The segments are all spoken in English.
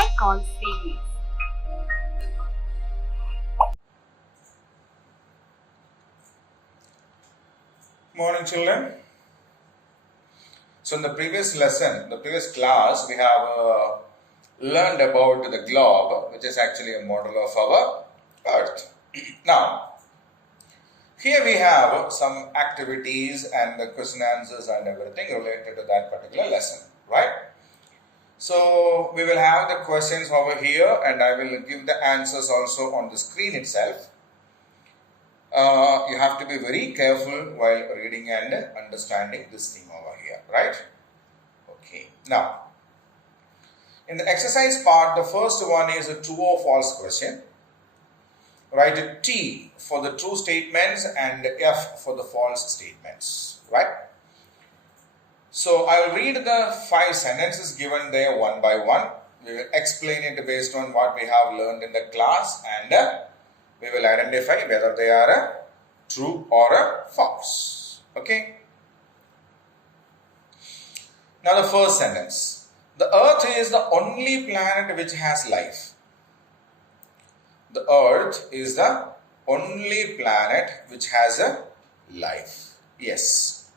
icon series. Morning, children. So, in the previous lesson, the previous class, we have learned about the globe, which is actually a model of our Earth. Now, here we have some activities and the question answers and everything related to that particular lesson, right? So, we will have the questions over here, and I will give the answers also on the screen itself. You have to be very careful while reading and understanding this thing over here, right? Okay, now in the exercise part, the first one is a true or false question. Write a T for the true statements and F for the false statements, right? So I'll read the 5 sentences given there one by one. We will explain it based on what we have learned in the class, and we will identify whether they are a true or a false. Okay. Now the first sentence. The Earth is the only planet which has life. The Earth is the only planet which has a life. Yes.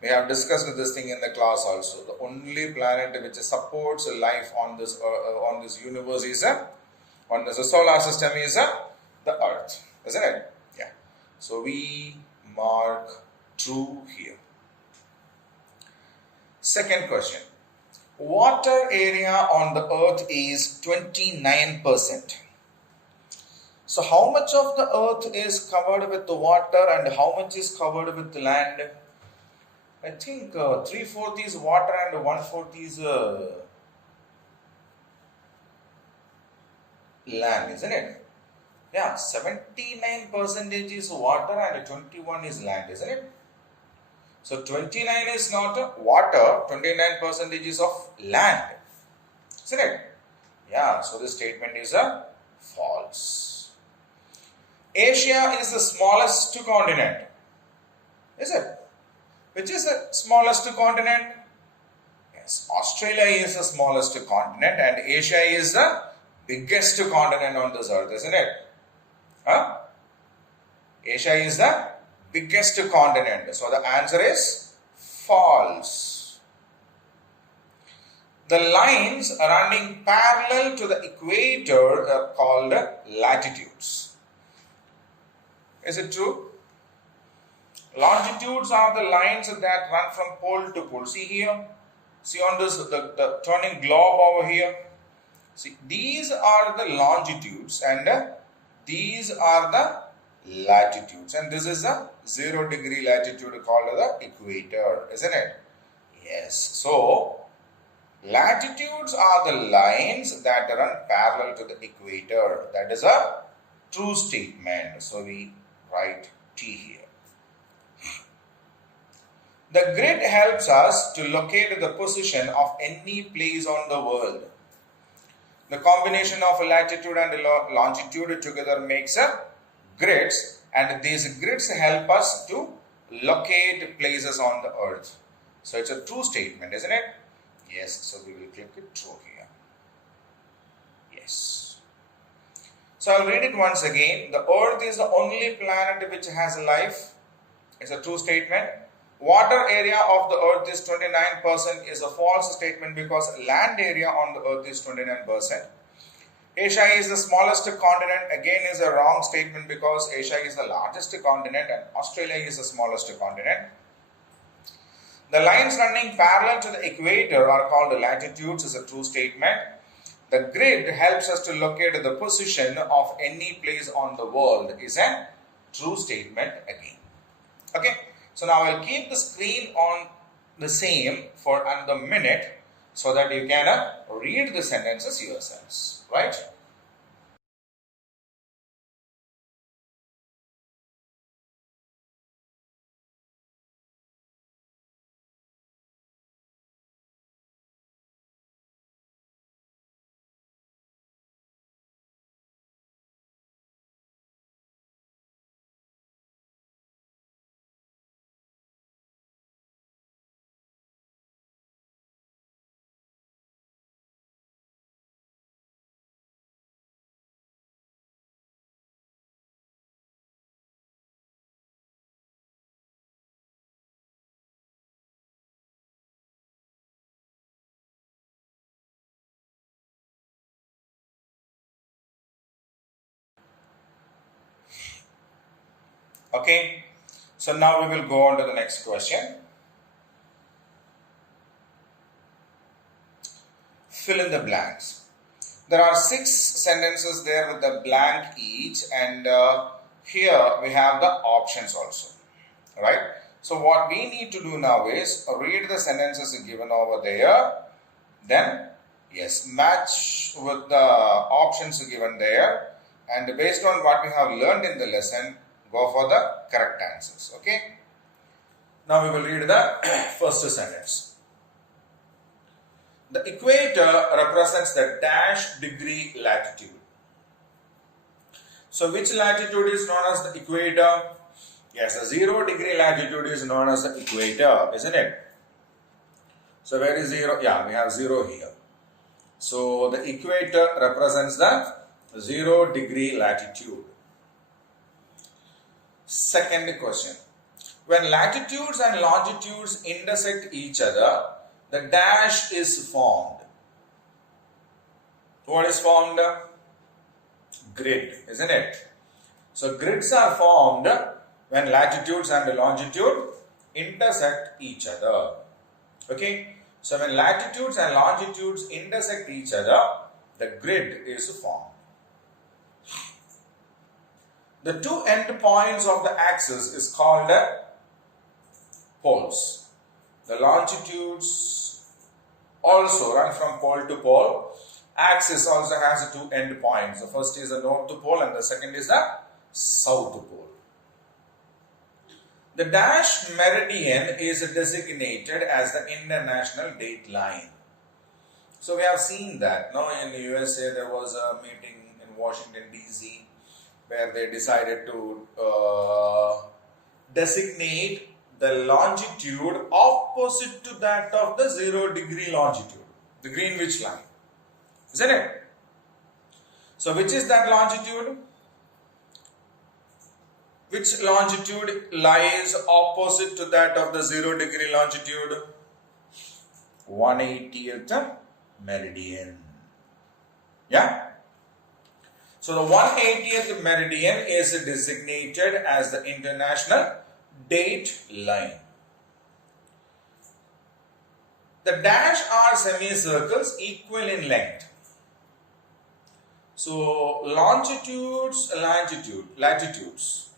We have discussed this thing in the class also. The only planet which supports life on this universe is on the solar system is the Earth, isn't it? Yeah. So we mark true here. Second question. Water area on the Earth is 29%. So how much of the Earth is covered with the water and how much is covered with the land? I think 3/4 is water and 1/4 is land, isn't it? Yeah, 79% is water and 21 is land, isn't it? So 29 is not water, 29% is of land, isn't it? Yeah, so this statement is a false. Asia is the smallest continent, is it? Which is the smallest continent? Yes, Australia is the smallest continent and Asia is the biggest continent on this earth, isn't it? Huh? Asia is the biggest continent. So the answer is false. The lines running parallel to the equator are called latitudes. Is it true? Longitudes are the lines that run from pole to pole. See here. See on this, the turning globe over here. See, these are the longitudes and these are the latitudes. And this is a 0-degree latitude called the equator, isn't it? Yes. So, latitudes are the lines that run parallel to the equator. That is a true statement. So, we write T here. The grid helps us to locate the position of any place on the world. The combination of latitude and longitude together makes a grids, and these grids help us to locate places on the earth. So it's a true statement, isn't it? Yes, so we will click it true here. Yes. So I'll read it once again. The earth is the only planet which has life. It's a true statement. Water area of the earth is 29% is a false statement because land area on the earth is 29%. Asia is the smallest continent, again is a wrong statement because Asia is the largest continent and Australia is the smallest continent. The lines running parallel to the equator are called latitudes is a true statement. The grid helps us to locate the position of any place on the world is a true statement again. Okay. So now I will keep the screen on the same for another minute so that you can read the sentences yourselves, right? Okay. So now we will go on to the next question. Fill in the blanks. There are 6 sentences there with a blank each, and here we have the options also, right? So what we need to do now is read the sentences given over there, then yes, match with the options given there, and based on what we have learned in the lesson, go for the correct answers. Okay. Now we will read the first sentence. The equator represents the dash degree latitude. So which latitude is known as the equator? Yes, the 0 degree latitude is known as the equator, isn't it? So where is 0? Yeah, we have 0 here. So the equator represents the 0 degree latitude. Second question. When latitudes and longitudes intersect each other, the dash is formed. What is formed? Grid, isn't it? So grids are formed when latitudes and longitude intersect each other. Okay. So when latitudes and longitudes intersect each other, the grid is formed. The 2 end points of the axis is called poles. The longitudes also run from pole to pole. Axis also has 2 end points. The first is the north pole and the second is the south pole. The dash meridian is designated as the international date line. So we have seen that. Now in the USA there was a meeting in Washington DC where they decided to designate the longitude opposite to that of the 0 degree longitude, the Greenwich line, isn't it? So which is that longitude? Which longitude lies opposite to that of the 0 degree longitude? 180th meridian. Yeah. So the 180th meridian is designated as the international date line. The dash are semicircles equal in length. So longitudes, latitudes.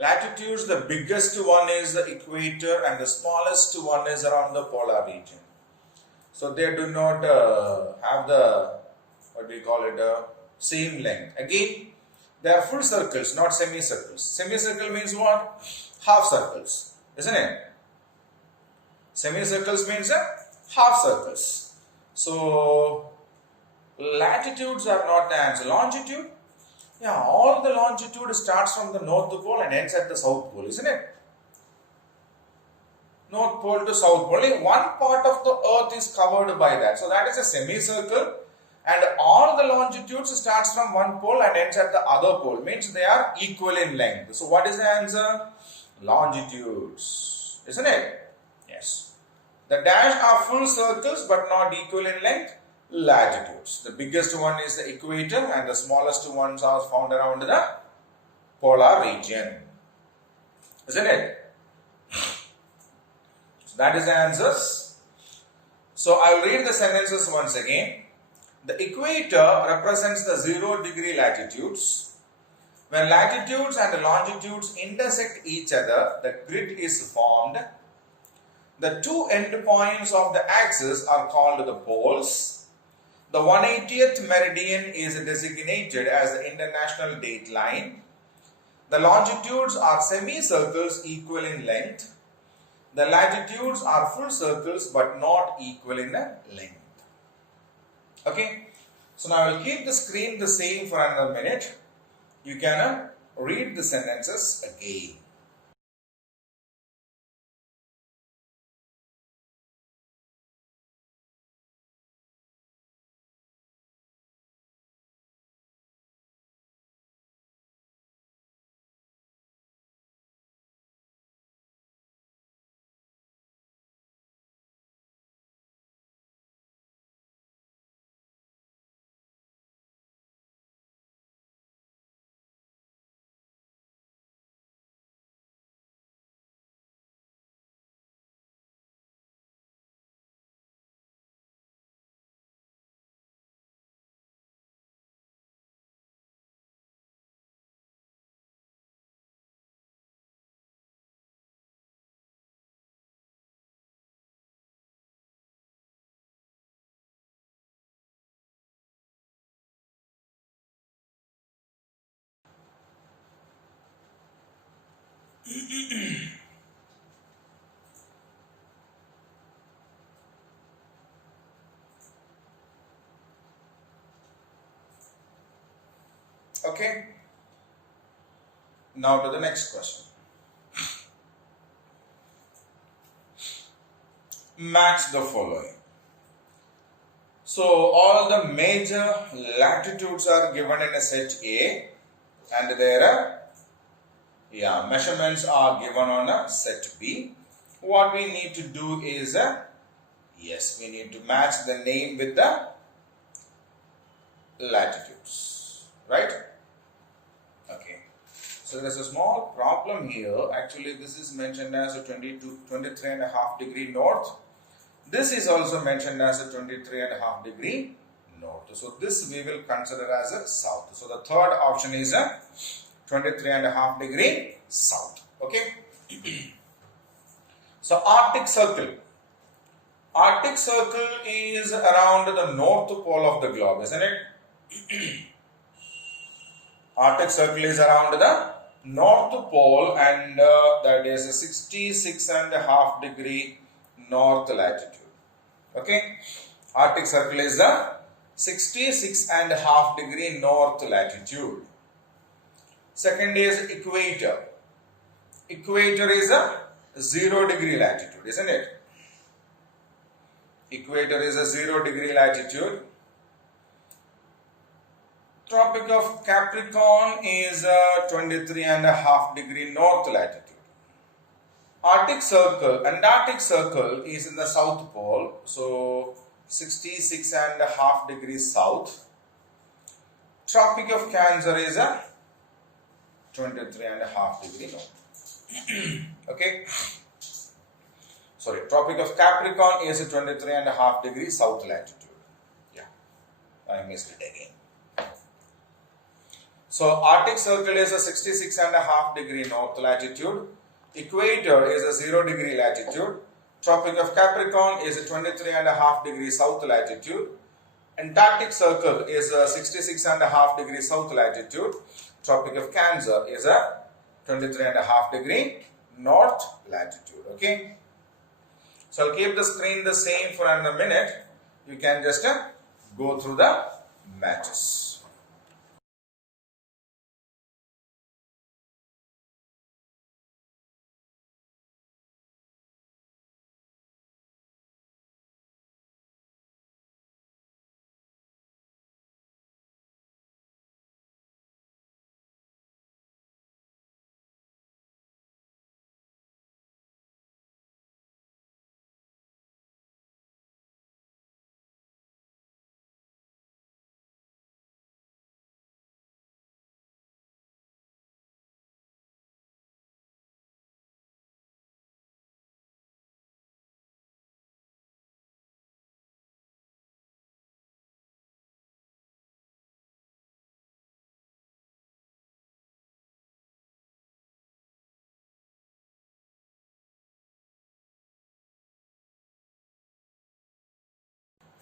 Latitudes, the biggest one is the equator and the smallest one is around the polar region. So they do not have the, what we call it, same length. Again, they are full circles, not semicircles. Semicircle means what? Half circles, isn't it? Semicircles means half circles. So latitudes are not the answer. Longitude? Yeah, all the longitude starts from the north pole and ends at the south pole, isn't it? North pole to south pole. Only one part of the earth is covered by that. So that is a semicircle, and all the longitudes starts from one pole and ends at the other pole. Means they are equal in length. So what is the answer? Longitudes, isn't it? Yes. The dash are full circles but not equal in length. Latitudes. The biggest one is the equator and the smallest ones are found around the polar region, isn't it? So that is the answers. So I will read the sentences once again. The equator represents the 0 degree latitudes. When latitudes and longitudes intersect each other, the grid is formed. The 2 end points of the axis are called the poles. The 180th meridian is designated as the international date line. The longitudes are semicircles equal in length. The latitudes are full circles but not equal in length. Okay. So now I will keep the screen the same for another minute. You can read the sentences again. Okay. Now to the next question. Match the following. So all the major latitudes are given in a set A, and their measurements are given on a set B. What we need to do is we need to match the name with the latitudes, right? Okay. So there's a small problem here. Actually, this is mentioned as a 23.5 degree north. This is also mentioned as a 23.5 degree north. So this we will consider as a south. So the third option is a 23.5 degree south. Okay. So Arctic Circle. Arctic Circle is around the north pole of the globe, isn't it? Arctic Circle is around the north pole, and that is a 66.5 degree north latitude. Okay, Arctic Circle is the 66.5 degree north latitude. Second is equator. Equator is a 0 degree latitude, isn't it? Equator is a 0 degree latitude. Tropic of Capricorn is a 23.5 degree north latitude. Arctic Circle, Antarctic Circle is in the south pole, so 66.5 degrees south. Tropic of Cancer is a 23.5 degree north. Okay. Sorry, Tropic of Capricorn is a 23.5 degree south latitude. Yeah, I missed it again. So Arctic Circle is a 66.5 degree north latitude. Equator is a 0 degree latitude. Tropic of Capricorn is a 23.5 degree south latitude. Antarctic Circle is a 66.5 degree south latitude. Tropic of Cancer is a 23.5 degree north latitude. Okay. So I'll keep the screen the same for another minute. You can just go through the matches.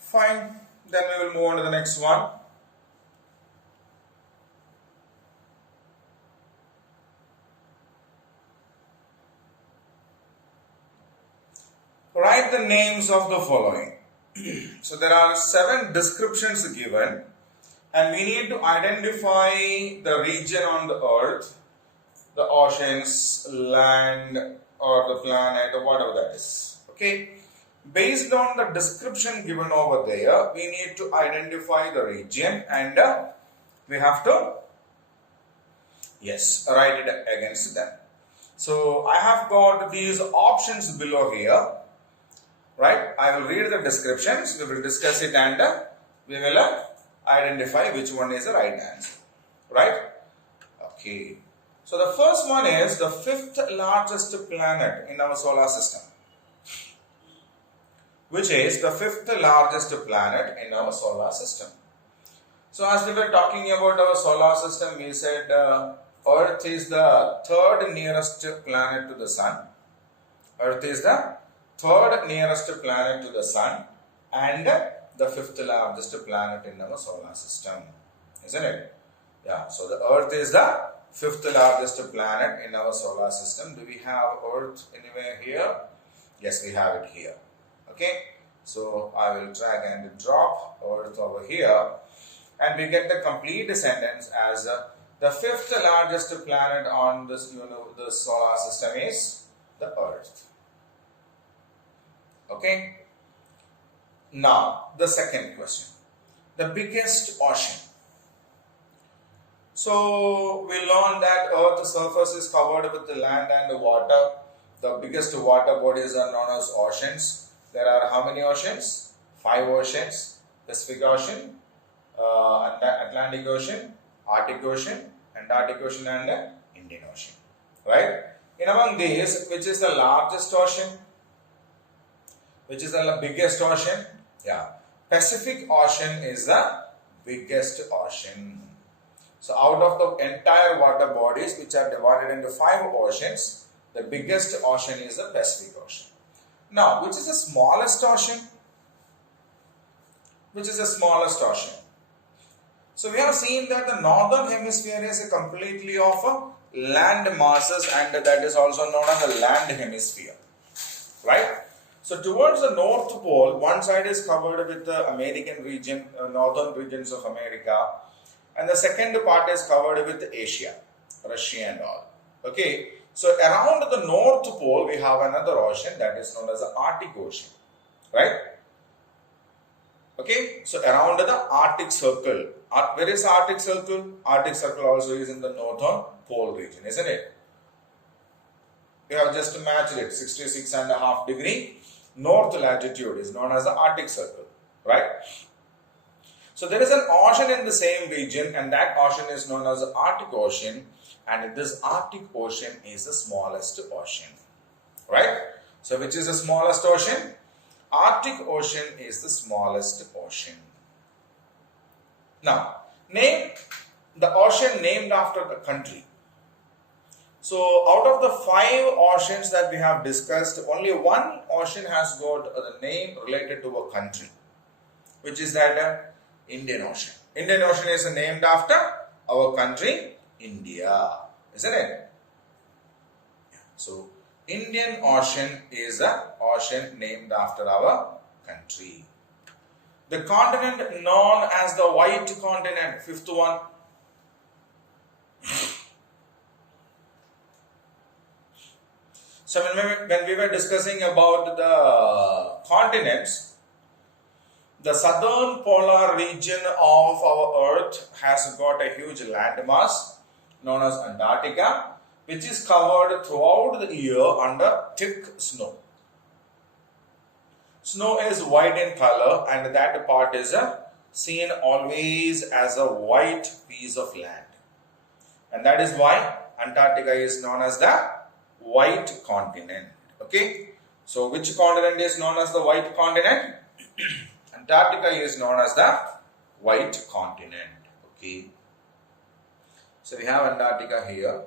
Fine. Then we will move on to the next one. Write the names of the following. So there are 7 descriptions given, and we need to identify the region on the earth, the oceans, land, or the planet, or whatever that is. Okay. Based on the description given over there, we need to identify the region, and we have to write it against them. So I have got these options below here. Right, I will read the descriptions, we will discuss it, and we will identify which one is the right answer. Right? Okay. So the first one is the 5th largest planet in our solar system. Which is the 5th largest planet in our solar system. So as we were talking about our solar system, we said Earth is the 3rd nearest planet to the Sun. Earth is the 3rd nearest planet to the Sun and the 5th largest planet in our solar system, isn't it? Yeah, so the Earth is the fifth largest planet in our solar system. Do we have Earth anywhere here? Yes, we have it here. Okay, so I will drag and drop Earth over here, and we get the complete sentence as the fifth largest planet on this the solar system is the Earth. Okay. Now the second question, the biggest ocean. So we learned that Earth's surface is covered with the land and water. The biggest water bodies are known as oceans. There are how many oceans? 5 oceans: Pacific Ocean, Atlantic Ocean, Arctic Ocean, Antarctic Ocean, and the Indian Ocean. Right? In among these, which is the largest ocean? Which is the biggest ocean? Yeah, Pacific Ocean is the biggest ocean. So out of the entire water bodies, which are divided into 5 oceans, the biggest ocean is the Pacific Ocean. Now, which is the smallest ocean? Which is the smallest ocean? So we have seen that the northern hemisphere is a completely of land masses, and that is also known as the land hemisphere, right? So towards the North Pole, one side is covered with the American region, northern regions of America, and the second part is covered with Asia, Russia and all. Okay, so around the North Pole we have another ocean that is known as the Arctic Ocean, right? Okay, so around the Arctic Circle. Where is Arctic Circle? Arctic Circle also is in the northern pole region, isn't it? We have just matched it. 66.5 degree north latitude is known as the Arctic Circle, right? So there is an ocean in the same region, and that ocean is known as the Arctic Ocean, and this Arctic Ocean is the smallest ocean, right? So which is the smallest ocean? Arctic Ocean is the smallest ocean. Now, name the ocean named after the country. So out of the 5 oceans that we have discussed, only one ocean has got the name related to a country, which is that Indian Ocean. Indian Ocean is named after our country, India, isn't it? So Indian Ocean is an ocean named after our country. The continent known as the White Continent, fifth one. So when we were discussing about the continents, the southern polar region of our Earth has got a huge landmass known as Antarctica, which is covered throughout the year under thick snow. Snow is white in color, and that part is seen always as a white piece of land. And that is why Antarctica is known as the White Continent. Okay, so which continent is known as the White Continent? Antarctica is known as the White Continent. Okay, so we have Antarctica here.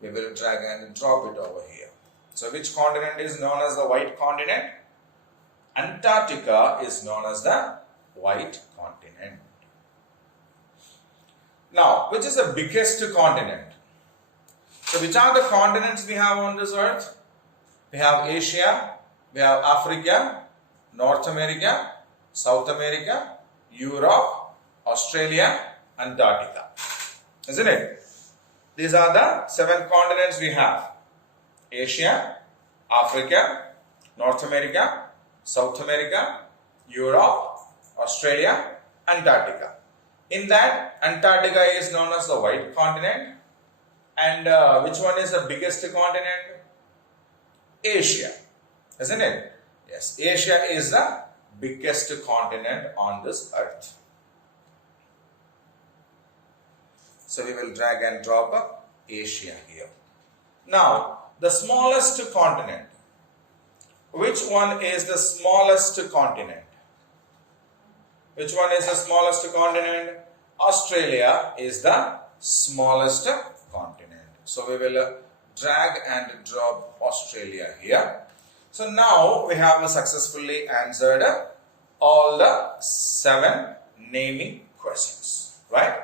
We will drag and drop it over here. So which continent is known as the White Continent? Antarctica is known as the White Continent. Now, which is the biggest continent? So which are the continents we have on this earth? We have Asia, we have Africa, North America, South America, Europe, Australia, Antarctica. Isn't it? These are the 7 continents we have. Asia, Africa, North America, South America, Europe, Australia, Antarctica. In that, Antarctica is known as the White Continent. And which one is the biggest continent? Asia, isn't it? Yes, Asia is the biggest continent on this earth. So we will drag and drop Asia here. Now, the smallest continent. Which one is the smallest continent? Which one is the smallest continent? Australia is the smallest continent. So we will drag and drop Australia here. So now we have successfully answered all the 7 naming questions, right?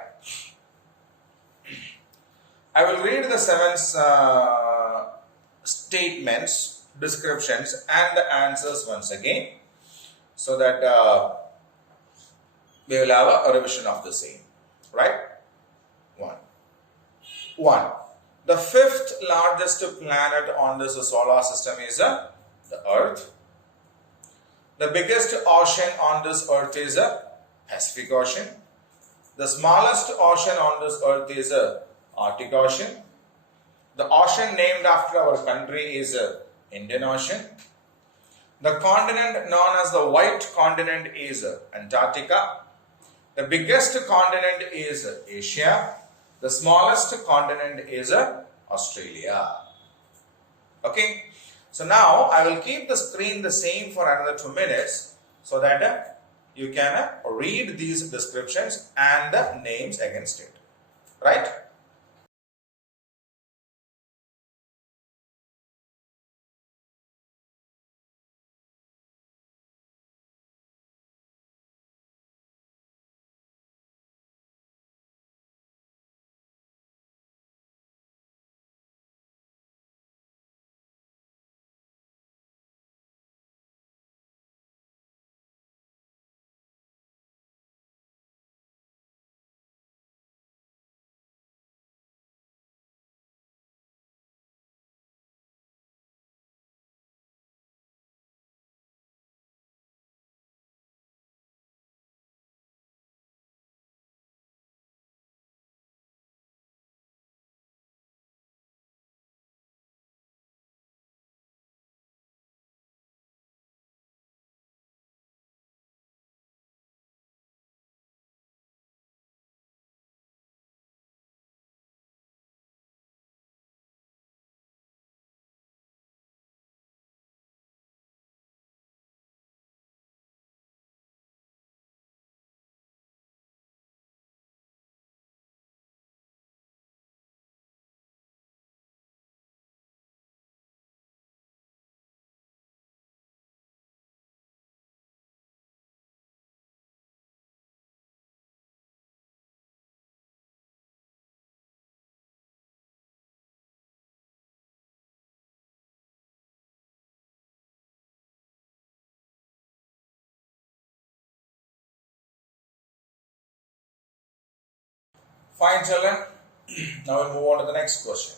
I will read the seven statements, descriptions and the answers once again, so that we will have a revision of the same. Right? 1. The fifth largest planet on this solar system is the Earth. The biggest ocean on this Earth is the Pacific Ocean. The smallest ocean on this Earth is the Arctic Ocean. The ocean named after our country is the Indian Ocean. The continent known as the White Continent is Antarctica. The biggest continent is Asia. The smallest continent is Australia. Okay. So now I will keep the screen the same for another 2 minutes so that you can read these descriptions and the names against it. Right? Fine, children. Now we'll move on to the next question.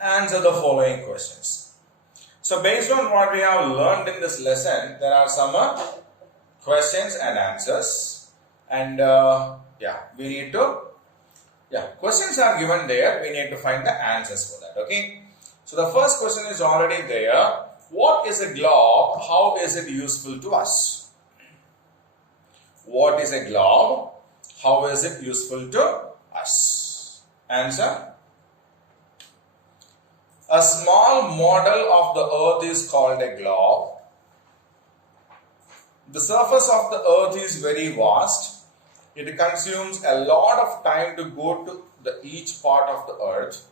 Answer the following questions. So based on what we have learned in this lesson, there are some questions and answers, and we need to, questions are given there, we need to find the answers for that. Okay, so the first question is already there. What is a globe? How is it useful to us? What is a globe? How is it useful to us? Answer. A small model of the earth is called a globe. The surface of the earth is very vast. It consumes a lot of time to go to each part of the earth.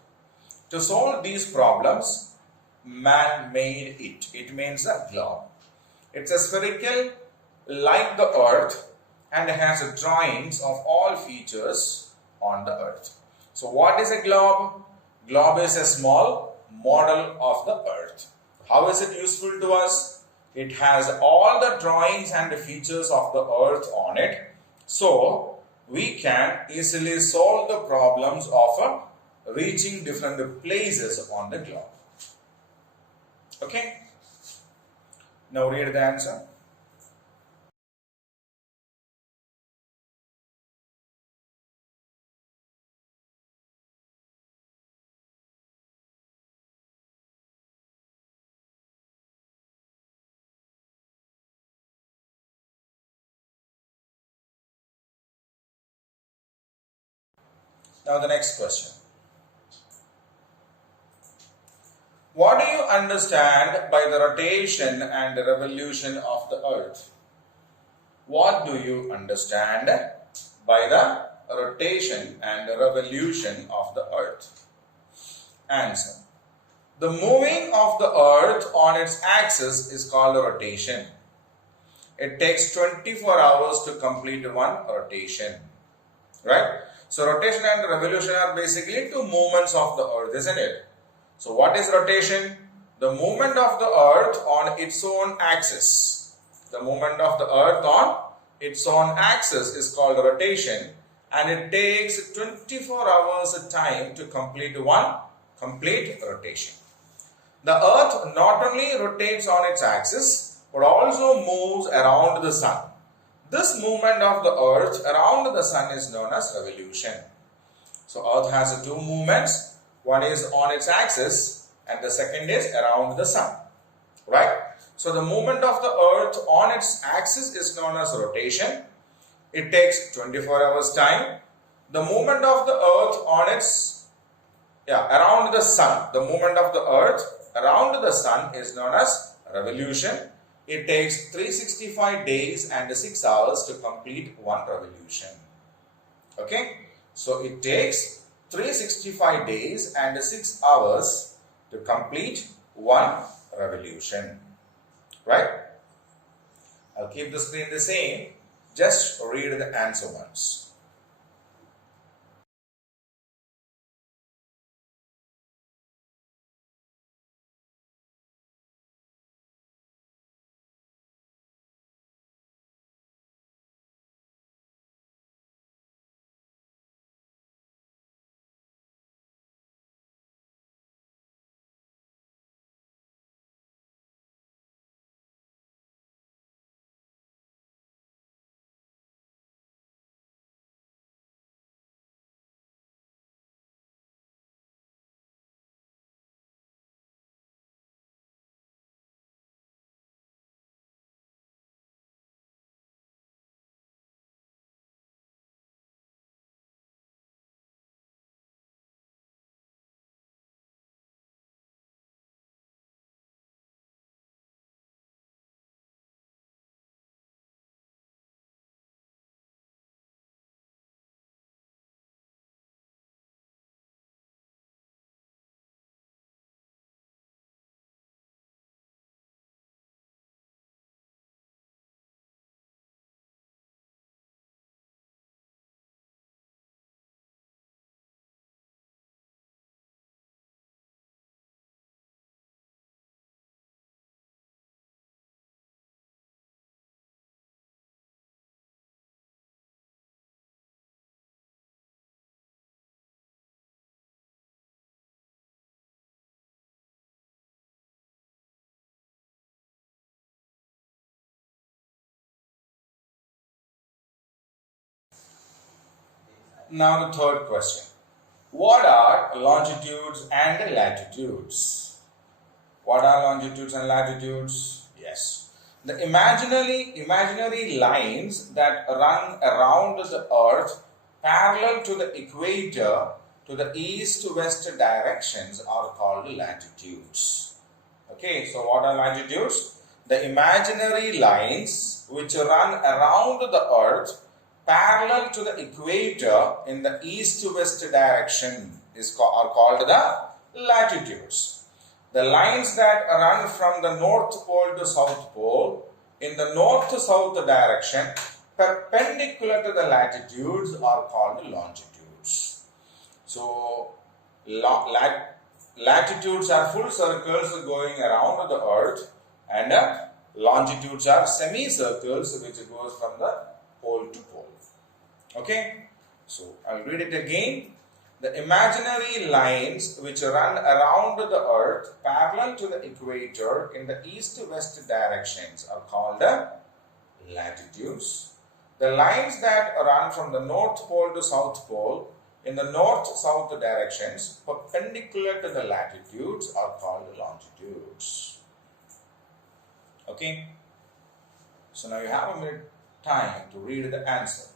To solve these problems, man made it. It means a globe. It's a spherical like the earth and has drawings of all features on the earth. So what is a globe? Globe is a small model of the earth. How is it useful to us? It has all the drawings and the features of the earth on it. So we can easily solve the problems of reaching different places on the globe. Okay? Now read the answer. Now the next question. What do you understand by the rotation and revolution of the earth? What do you understand by the rotation and revolution of the earth? Answer. The moving of the earth on its axis is called a rotation. it takes 24 hours to complete one rotation. Right? So rotation and revolution are basically two movements of the earth, isn't it? So what is rotation? The movement of the earth on its own axis. The movement of the earth on its own axis is called rotation, and it takes 24 hours of time to complete one complete rotation. The earth not only rotates on its axis but also moves around the sun. This movement of the earth around the sun is known as revolution. So earth has two movements. One is on its axis and the second is around the sun. Right? So the movement of the earth on its axis is known as rotation. It takes 24 hours time. The movement of the earth on its around the sun. The movement of the earth around the sun is known as revolution. It takes 365 days and 6 hours to complete one revolution. Okay. So it takes 365 days and 6 hours to complete one revolution. Right? I'll keep the screen the same. Just read the answer once. Now the third question. What are longitudes and latitudes? What are longitudes and latitudes? Yes. The imaginary lines that run around the earth parallel to the equator to the east-west directions are called latitudes. Okay, so what are latitudes? The imaginary lines which run around the earth parallel to the equator in the east-west direction are called the latitudes. The lines that run from the North Pole to South Pole in the north-south direction perpendicular to the latitudes are called longitudes. So, latitudes are full circles going around the earth, and longitudes are semicircles which goes from the pole to pole. Okay, so I'll read it again. The imaginary lines which run around the earth parallel to the equator in the east-west directions are called latitudes. The lines that run from the North Pole to South Pole in the north-south directions perpendicular to the latitudes are called longitudes. Okay, so now you have a minute time to read the answer.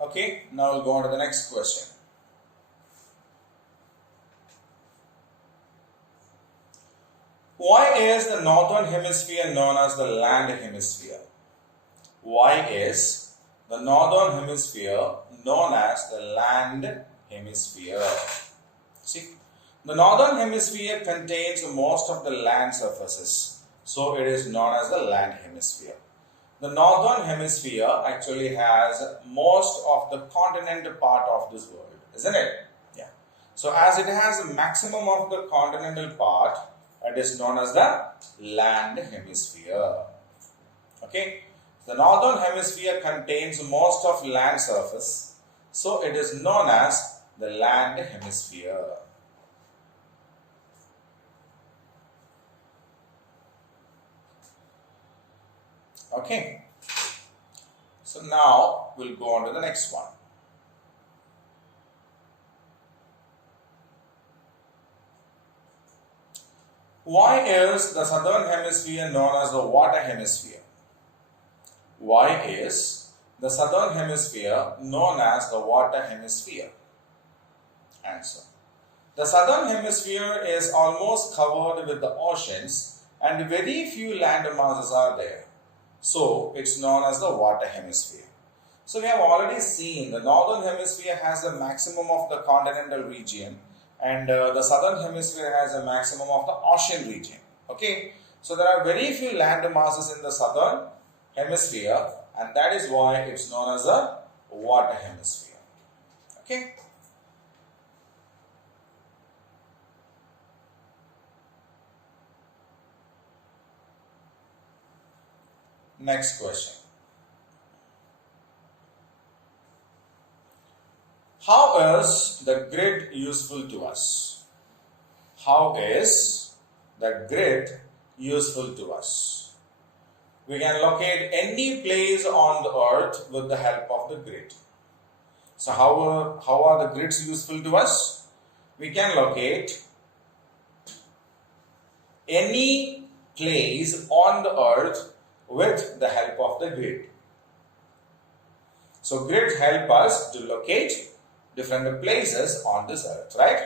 Okay, now we'll go on to the next question. Why is the northern hemisphere known as the land hemisphere? Why is the northern hemisphere known as the land hemisphere? See, the northern hemisphere contains most of the land surfaces, so it is known as the land hemisphere. The northern hemisphere actually has most of the continental part of this world, isn't it? Yeah. So as it has a maximum of the continental part, it is known as the land hemisphere. Okay. The northern hemisphere contains most of land surface, so it is known as the land hemisphere. Okay. So now we'll go on to the next one. Why is the southern hemisphere known as the water hemisphere? Why is the southern hemisphere known as the water hemisphere? Answer. The southern hemisphere is almost covered with the oceans and very few land masses are there. So it's known as the water hemisphere. So we have already seen the northern hemisphere has a maximum of the continental region and the southern hemisphere has a maximum of the ocean region. Okay, so there are very few land masses in the southern hemisphere and that is why it's known as a water hemisphere. Okay. Next question. How is the grid useful to us? How is the grid useful to us? We can locate any place on the earth with the help of the grid. So how are the grids useful to us? We can locate any place on the earth with the help of the grid. So grids help us to locate different places on this earth, right?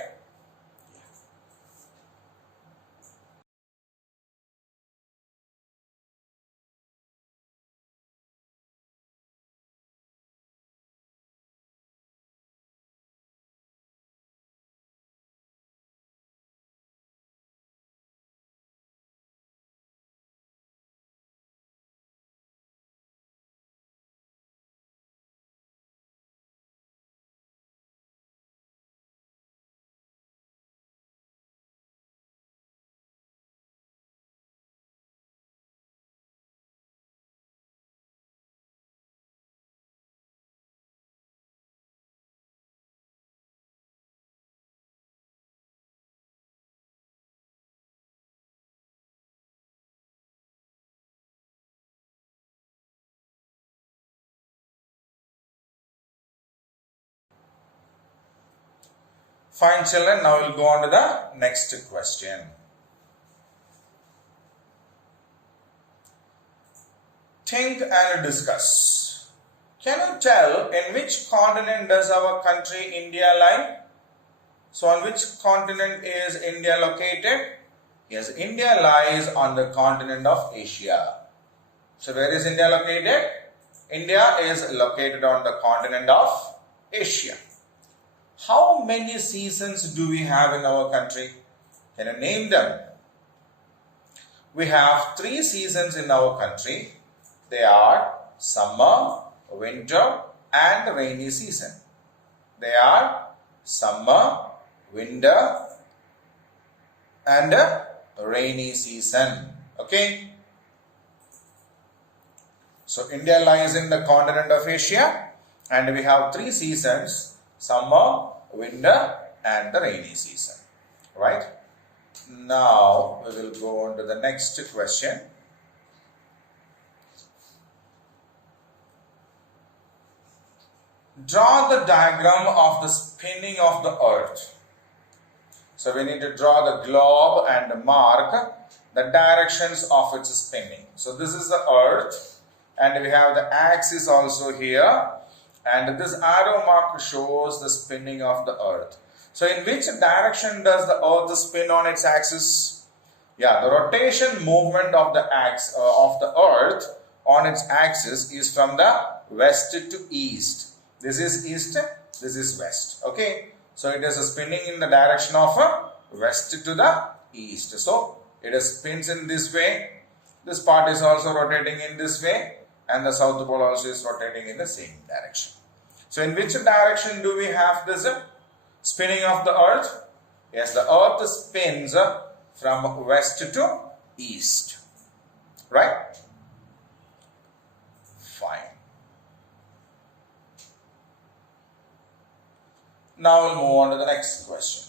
Fine children, now we'll go on to the next question. Think and discuss. Can you tell in which continent does our country India lie? So on which continent is India located? Yes, India lies on the continent of Asia. So where is India located? India is located on the continent of Asia. How many seasons do we have in our country? Can you name them? We have 3 seasons in our country. They are summer, winter and rainy season. They are summer, winter and rainy season. Okay. So India lies in the continent of Asia and we have 3 seasons: summer, winter and the rainy season. Right. Now we will go on to the next question. Draw the diagram of the spinning of the earth. So we need to draw the globe and mark the directions of its spinning. So this is the earth and we have the axis also here and this arrow mark shows the spinning of the earth. So in which direction does the earth spin on its axis? Yeah, the rotation movement of the earth on its axis is from the west to east. This is east, this is west. Okay, so it is spinning in the direction of west to the east. So it spins in this way. This part is also rotating in this way, and the south pole also is rotating in the same direction. So in which direction do we have this spinning of the earth? Yes, the earth spins from west to east. Right? Fine. Now we'll move on to the next question.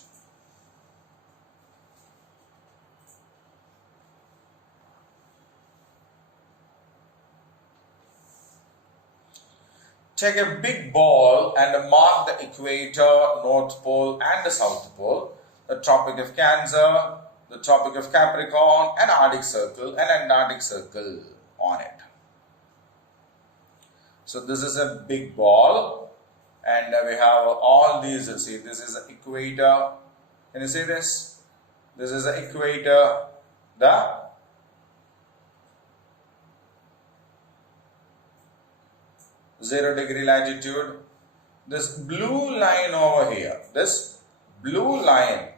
Take a big ball and mark the equator, North Pole and the South Pole, the Tropic of Cancer, the Tropic of Capricorn, an Arctic Circle and Antarctic Circle on it. So this is a big ball, and we have all these. See, this is the equator. Can you see this? This is the equator, the 0° latitude. This blue line over here, this blue line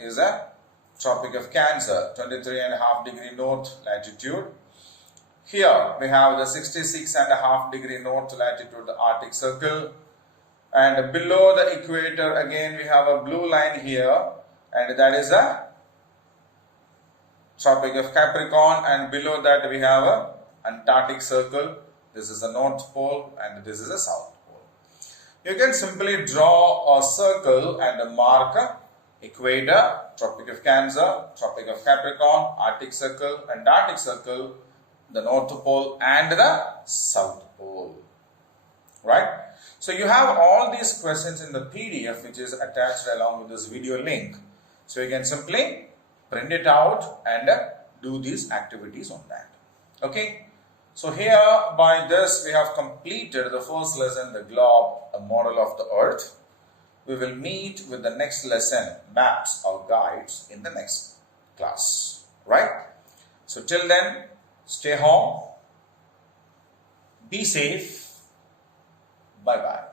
is a Tropic of Cancer, 23.5° north latitude. Here we have the 66.5° north latitude, the Arctic Circle, and below the equator again we have a blue line here, and that is a Tropic of Capricorn, and below that we have a Antarctic Circle. This is the North Pole and this is the South Pole. You can simply draw a circle and mark equator, Tropic of Cancer, Tropic of Capricorn, Arctic Circle, Antarctic Circle, the North Pole and the South Pole. Right? So you have all these questions in the PDF which is attached along with this video link. So you can simply print it out and do these activities on that. Okay? So here by this we have completed the first lesson, the globe, a model of the earth. We will meet with the next lesson, maps or guides, in the next class. Right? So till then, stay home, be safe, bye bye.